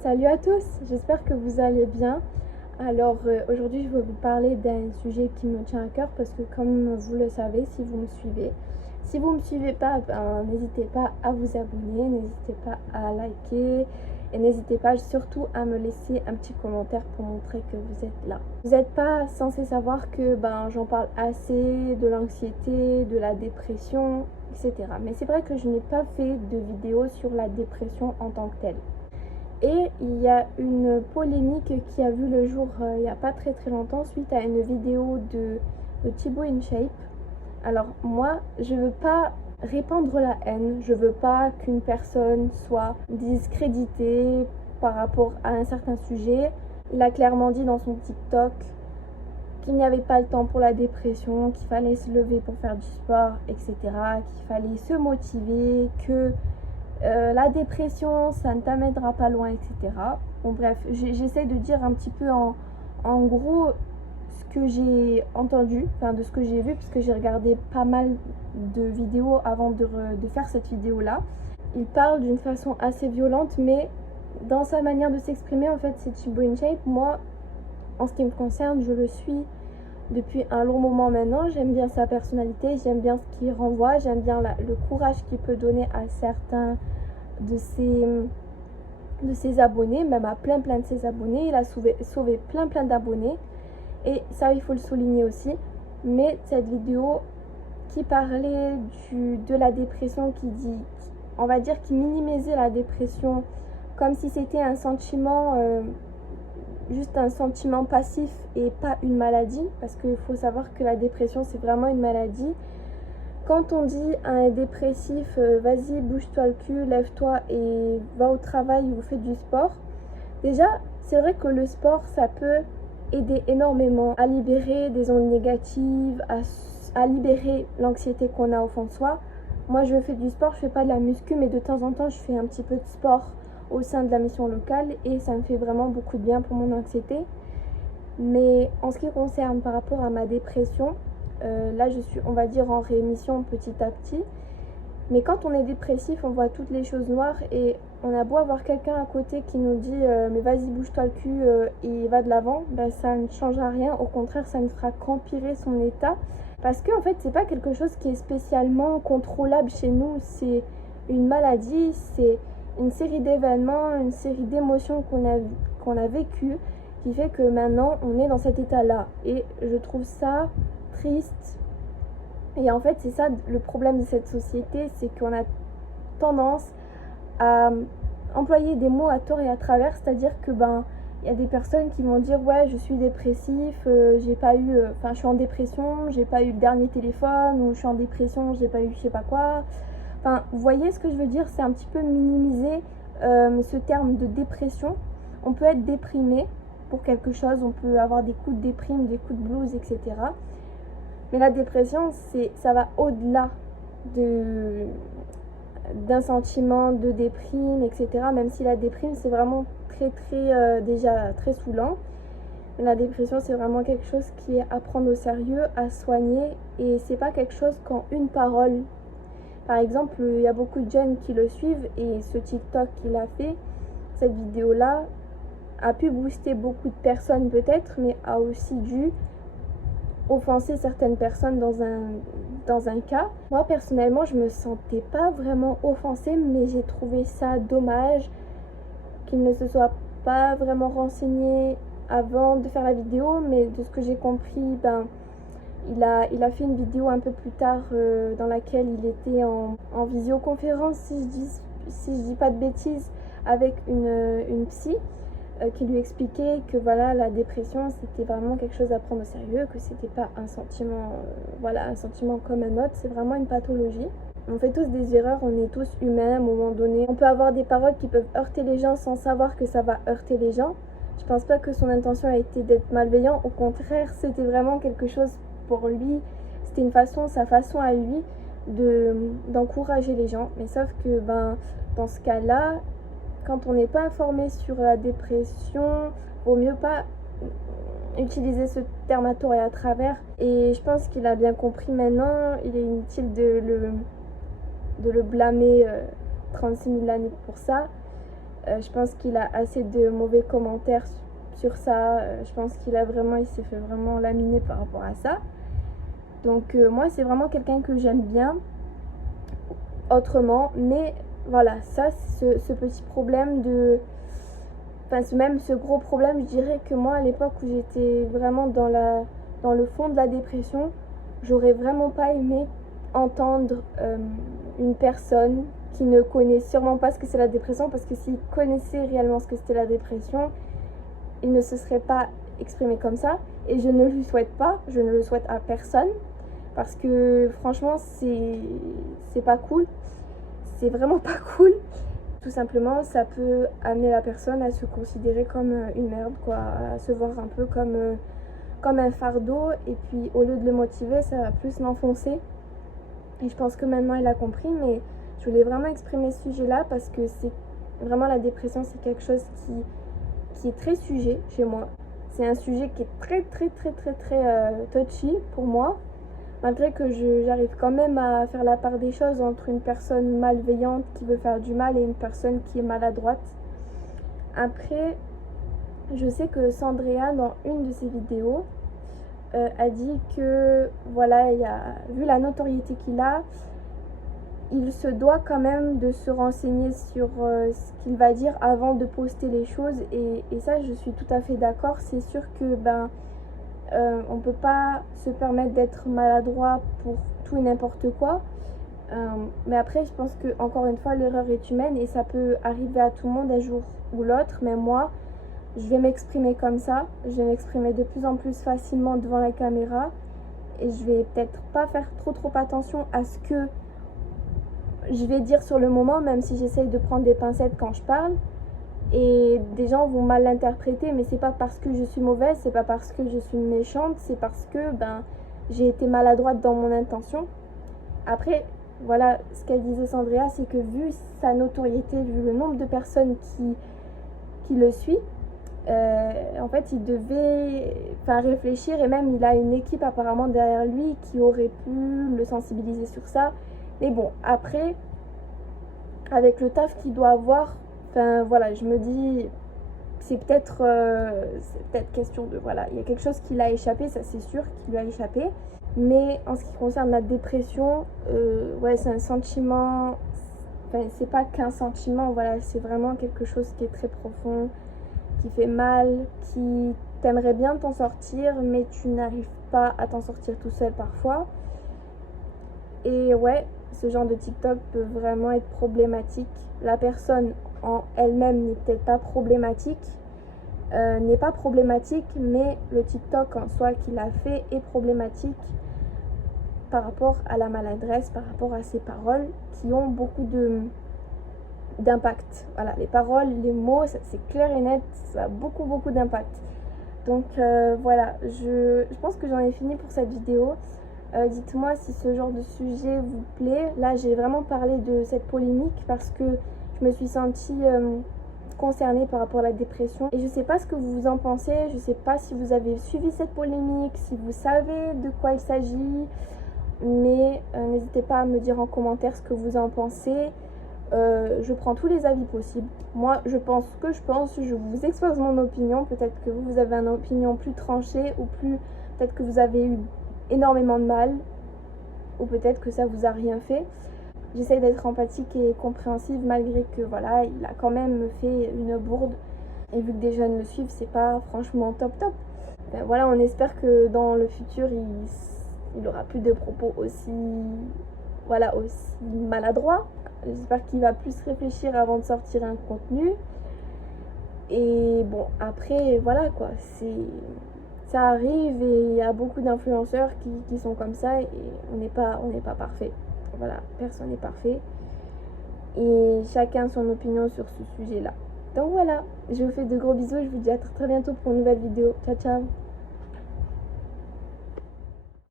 Salut à tous, j'espère que vous allez bien. Alors aujourd'hui je vais vous parler d'un sujet qui me tient à cœur parce que comme vous le savez si vous me suivez pas, n'hésitez pas à vous abonner, n'hésitez pas à liker et n'hésitez pas surtout à me laisser un petit commentaire pour montrer que vous êtes là. Vous n'êtes pas censé savoir que j'en parle assez de l'anxiété, de la dépression, etc. Mais c'est vrai que je n'ai pas fait de vidéo sur la dépression en tant que telle. Et il y a une polémique qui a vu le jour il n'y a pas très longtemps suite à une vidéo de Thibaut InShape. Alors moi, je veux pas répandre la haine, je veux pas qu'une personne soit discréditée par rapport à un certain sujet. Il a clairement dit dans son TikTok qu'il n'y avait pas le temps pour la dépression, qu'il fallait se lever pour faire du sport, etc. Qu'il fallait se motiver, que la dépression, ça ne t'amènera pas loin, etc. Bon bref, j'essaie de dire un petit peu en gros ce que j'ai entendu, enfin de ce que j'ai vu, parce que j'ai regardé pas mal de vidéos avant de faire cette vidéo-là. Il parle d'une façon assez violente, mais dans sa manière de s'exprimer, en fait, c'est Thibaut InShape. Moi, en ce qui me concerne, je le suis depuis un long moment maintenant. J'aime bien sa personnalité, j'aime bien ce qu'il renvoie, j'aime bien le courage qu'il peut donner à certains de ses abonnés, même à plein de ses abonnés. Il a sauvé plein d'abonnés et ça il faut le souligner aussi. Mais cette vidéo qui parlait de la dépression, on va dire qui minimisait la dépression comme si c'était un sentiment juste un sentiment passif et pas une maladie, parce qu'il faut savoir que la dépression c'est vraiment une maladie. Quand on dit à un dépressif vas-y bouge-toi le cul, lève-toi et va au travail ou fais du sport, déjà c'est vrai que le sport ça peut aider énormément à libérer des ondes négatives, à libérer l'anxiété qu'on a au fond de soi. Moi je fais du sport, je fais pas de la muscu, mais de temps en temps je fais un petit peu de sport au sein de la mission locale et ça me fait vraiment beaucoup de bien pour mon anxiété. Mais en ce qui concerne par rapport à ma dépression, là je suis on va dire en rémission petit à petit. Mais quand on est dépressif, on voit toutes les choses noires et on a beau avoir quelqu'un à côté qui nous dit mais vas-y bouge-toi le cul et va de l'avant, ça ne changera rien, au contraire ça ne fera qu'empirer son état. Parce que en fait c'est pas quelque chose qui est spécialement contrôlable chez nous, c'est une maladie, c'est une série d'événements, une série d'émotions qu'on a vécues qui fait que maintenant on est dans cet état-là. Et je trouve ça triste. Et en fait c'est ça le problème de cette société, c'est qu'on a tendance à employer des mots à tort et à travers, c'est-à-dire que il y a des personnes qui vont dire ouais je suis dépressif, j'ai pas eu, je suis en dépression, j'ai pas eu le dernier téléphone, ou je suis en dépression, j'ai pas eu je sais pas quoi. Enfin, vous voyez ce que je veux dire, c'est un petit peu minimiser ce terme de dépression. On peut être déprimé pour quelque chose, on peut avoir des coups de déprime, des coups de blues, etc. Mais la dépression, ça va au-delà d'un sentiment de déprime, etc. Même si la déprime, c'est vraiment déjà très saoulant. Mais la dépression, c'est vraiment quelque chose qui est à prendre au sérieux, à soigner. Et c'est pas quelque chose qu'en une parole. Par exemple, il y a beaucoup de jeunes qui le suivent et ce TikTok qu'il a fait, cette vidéo-là, a pu booster beaucoup de personnes peut-être, mais a aussi dû offenser certaines personnes dans un cas. Moi personnellement je me sentais pas vraiment offensée, mais j'ai trouvé ça dommage qu'il ne se soit pas vraiment renseigné avant de faire la vidéo. Mais de ce que j'ai compris, il a fait une vidéo un peu plus tard dans laquelle il était en visioconférence, si je dis pas de bêtises, avec une psy qui lui expliquait que voilà, la dépression c'était vraiment quelque chose à prendre au sérieux, que c'était pas un sentiment un sentiment comme un autre, c'est vraiment une pathologie. On fait tous des erreurs, on est tous humains à un moment donné. On peut avoir des paroles qui peuvent heurter les gens sans savoir que ça va heurter les gens. Je pense pas que son intention a été d'être malveillant, au contraire, c'était vraiment quelque chose pour lui, c'était sa façon à lui d'encourager les gens. Mais sauf que dans ce cas-là, quand on n'est pas informé sur la dépression, vaut mieux pas utiliser ce terme à tort et à travers. Et je pense qu'il a bien compris maintenant. Il est inutile de le blâmer 36 000 années pour ça. Je pense qu'il a assez de mauvais commentaires sur ça. Je pense il s'est fait vraiment laminer par rapport à ça. Donc moi, c'est vraiment quelqu'un que j'aime bien autrement. Mais voilà, ça, ce petit problème de... Enfin, même ce gros problème, je dirais que moi, à l'époque où j'étais vraiment dans le fond de la dépression, j'aurais vraiment pas aimé entendre une personne qui ne connaît sûrement pas ce que c'est la dépression, parce que s'il connaissait réellement ce que c'était la dépression, il ne se serait pas exprimé comme ça. Et je ne lui souhaite pas, je ne le souhaite à personne, parce que franchement, c'est pas cool. C'est vraiment pas cool. Tout simplement, ça peut amener la personne à se considérer comme une merde, quoi, à se voir un peu comme un fardeau. Et puis, au lieu de le motiver, ça va plus l'enfoncer. Et je pense que maintenant, il a compris, mais je voulais vraiment exprimer ce sujet-là parce que c'est vraiment la dépression, c'est quelque chose qui est très sujet chez moi. C'est un sujet qui est très, très, très, très, très touchy pour moi. Malgré que j'arrive quand même à faire la part des choses entre une personne malveillante qui veut faire du mal et une personne qui est maladroite. Après, je sais que Sandrea, dans une de ses vidéos, a dit que, voilà, vu la notoriété qu'il a, il se doit quand même de se renseigner sur ce qu'il va dire avant de poster les choses. Et ça, je suis tout à fait d'accord. C'est sûr que, on peut pas se permettre d'être maladroit pour tout et n'importe quoi. Mais après, je pense que encore une fois, l'erreur est humaine et ça peut arriver à tout le monde un jour ou l'autre. Mais moi, je vais m'exprimer comme ça. Je vais m'exprimer de plus en plus facilement devant la caméra et je vais peut-être pas faire trop attention à ce que je vais dire sur le moment, même si j'essaye de prendre des pincettes quand je parle. Et des gens vont mal l'interpréter, mais c'est pas parce que je suis mauvaise, c'est pas parce que je suis méchante, c'est parce que j'ai été maladroite dans mon intention. Après, voilà, ce qu'elle disait Sandrea, c'est que vu sa notoriété, vu le nombre de personnes qui le suit, en fait, il devait réfléchir, et même il a une équipe apparemment derrière lui qui aurait pu le sensibiliser sur ça. Mais bon, après, avec le taf qu'il doit avoir, voilà, je me dis, c'est peut-être question de, voilà, il y a quelque chose qui l'a échappé, ça c'est sûr qu'il lui a échappé. Mais en ce qui concerne la dépression, ouais, c'est un sentiment, c'est pas qu'un sentiment, voilà, c'est vraiment quelque chose qui est très profond, qui fait mal, qui t'aimerais bien t'en sortir, mais tu n'arrives pas à t'en sortir tout seul parfois. Et ouais, ce genre de TikTok peut vraiment être problématique. La personne en elle-même n'est peut-être pas problématique, mais le TikTok en soi qu'il a fait est problématique par rapport à la maladresse, par rapport à ses paroles qui ont beaucoup d'impact. Voilà, les paroles, les mots, c'est clair et net, ça a beaucoup d'impact. Donc voilà, je pense que j'en ai fini pour cette vidéo. Dites-moi si ce genre de sujet vous plaît. Là, j'ai vraiment parlé de cette polémique parce que je me suis sentie concernée par rapport à la dépression. Et je sais pas ce que vous en pensez, je sais pas si vous avez suivi cette polémique, si vous savez de quoi il s'agit. Mais n'hésitez pas à me dire en commentaire ce que vous en pensez. Je prends tous les avis possibles. Moi, je pense ce que je pense, je vous expose mon opinion. Peut-être que vous avez une opinion plus tranchée ou peut-être que vous avez eu énormément de mal ou peut-être que ça vous a rien fait. J'essaye d'être empathique et compréhensive malgré que voilà, il a quand même fait une bourde et vu que des jeunes le suivent, c'est pas franchement top. Voilà, on espère que dans le futur il aura plus de propos aussi maladroits. J'espère qu'il va plus réfléchir avant de sortir un contenu. Et bon, après voilà quoi, ça arrive et il y a beaucoup d'influenceurs qui sont comme ça et on n'est pas parfait. Voilà, personne n'est parfait. Et chacun a son opinion sur ce sujet-là. Donc voilà, je vous fais de gros bisous, je vous dis à très bientôt pour une nouvelle vidéo. Ciao ciao.